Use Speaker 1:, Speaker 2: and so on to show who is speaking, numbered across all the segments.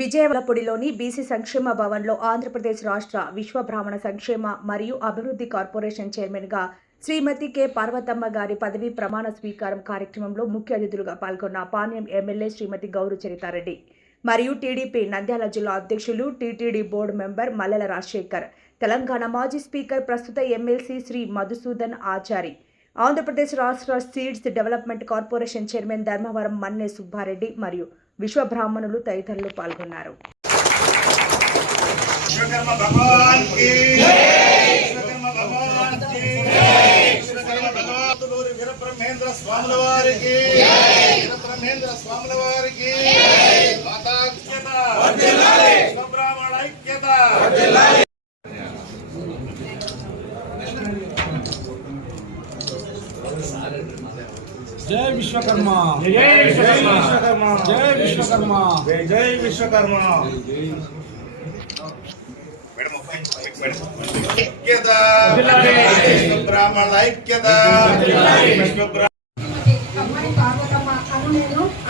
Speaker 1: విజయవలపూడిలోని BC సంక్షేమ భవన్లో ఆంధ్రప్రదేశ్ రాష్ట్ర విశ్వ బ్రాహ్మణ సంక్షేమ మరియు అభివృద్ధి కార్పొరేషన్ చైర్మన్గా శ్రీమతి కె. పార్వతమ్మ గారి పదవీ ప్రమాణ స్వీకారం కార్యక్రమంలో ముఖ్య అతిథులుగా పాల్గొన్న పాణ్యం ఎమ్మెల్యే శ్రీమతి గౌరు చరితారెడ్డి మరియు టీడీపీ నంద్యాల జిల్లా అధ్యక్షులు TTD board member Mallela Rajasekhar. Telangana మాజీ స్పీకర్ ప్రస్తుత ఎమ్మెల్సీ శ్రీ మధుసూదన్ ఆచారి. ఆంధ్రప్రదేశ్ రాష్ట్ర seeds development corporation chairman Dharmavaram Manne Subbareddy మరియు విశ్వ బ్రాహ్మణులు తదితరులు పాల్గొన్నారు.
Speaker 2: వీరబ్రహ్మేంద్ర స్వాముల వారికి వీరబ్రహ్మేంద్ర స్వాముల వారికి మాతా ఐక్యత ఐక్యత.
Speaker 3: జై విశ్వకర్మ.
Speaker 2: జై విశ్వకర్మ.
Speaker 3: జై విశ్వకర్మ.
Speaker 2: జై జై విశ్వకర్మ. ఐక్యత. ఐక్యత.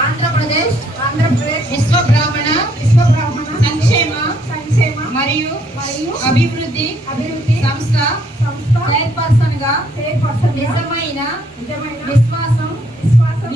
Speaker 4: ఆంధ్రప్రదేశ్
Speaker 5: ఆంధ్రప్రదేశ్
Speaker 4: విశ్వ బ్రాహ్మణ
Speaker 5: విశ్వ బ్రాహ్మణ
Speaker 4: సంక్షేమ
Speaker 5: సంక్షేమ
Speaker 4: మరియు
Speaker 5: మరియు
Speaker 4: అభివృద్ధి
Speaker 5: అభివృద్ధి
Speaker 4: సంస్థ
Speaker 5: సంస్థ
Speaker 4: చైర్పర్సన్గా
Speaker 5: చైర్పర్సన్
Speaker 4: నిజమైన
Speaker 5: నిజమైన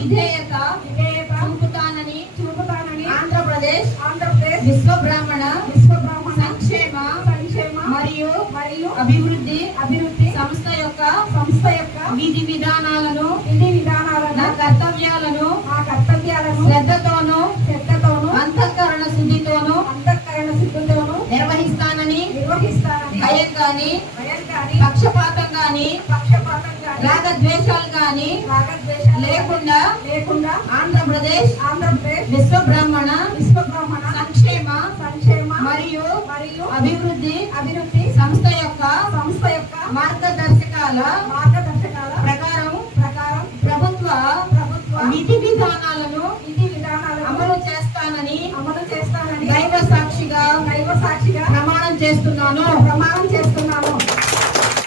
Speaker 4: విధేయత
Speaker 5: విధేయత
Speaker 4: చూపుతానని
Speaker 5: చూపుతానని
Speaker 4: ఆంధ్రప్రదేశ్
Speaker 5: ఆంధ్రప్రదేశ్
Speaker 4: విశ్వ బ్రాహ్మణ
Speaker 5: విశ్వ బ్రాహ్మణ
Speaker 4: సంక్షేమ
Speaker 5: సంక్షేమ
Speaker 4: మరియు
Speaker 5: మరియు
Speaker 4: అభివృద్ధి
Speaker 5: అభివృద్ధి
Speaker 4: సంస్థ యొక్క
Speaker 5: సంస్థ యొక్క
Speaker 4: విధి విధానాలను
Speaker 5: విధి
Speaker 4: నా
Speaker 5: విధానాలను
Speaker 4: కర్తవ్యాలను
Speaker 5: ఆ కర్తవ్యాలను
Speaker 4: శ్రద్ధతోనూ
Speaker 5: శ్రద్ధతోను
Speaker 4: అంతఃకరణ శుద్ధితోనూ
Speaker 5: అంతఃకరణ సిద్ధతోను
Speaker 4: నిర్వహిస్తానని
Speaker 5: నిర్వహిస్తానని
Speaker 4: భయం గాని
Speaker 5: భయం కానీ
Speaker 4: పక్షపాతం గాని
Speaker 5: పక్షపాతం కానీ
Speaker 4: రాగద్వేషాలు గాని
Speaker 5: రాగద్వేషాలు
Speaker 4: లేకుండా
Speaker 5: లేకుండా
Speaker 4: ఆంధ్రప్రదేశ్
Speaker 5: ఆంధ్రప్రదేశ్
Speaker 4: విశ్వ బ్రాహ్మణ
Speaker 5: విశ్వ బ్రాహ్మణ
Speaker 4: సంక్షేమ
Speaker 5: సంక్షేమ
Speaker 4: మరియు
Speaker 5: మరియు
Speaker 4: అభివృద్ధి
Speaker 5: అభివృద్ధి
Speaker 4: సంస్థ యొక్క
Speaker 5: సంస్థ యొక్క
Speaker 4: మార్గదర్శకాల
Speaker 5: మార్గదర్శకాల
Speaker 4: ప్రకారం
Speaker 5: ప్రకారం
Speaker 4: ప్రభుత్వ
Speaker 5: ప్రభుత్వ
Speaker 4: విధి విధానాలను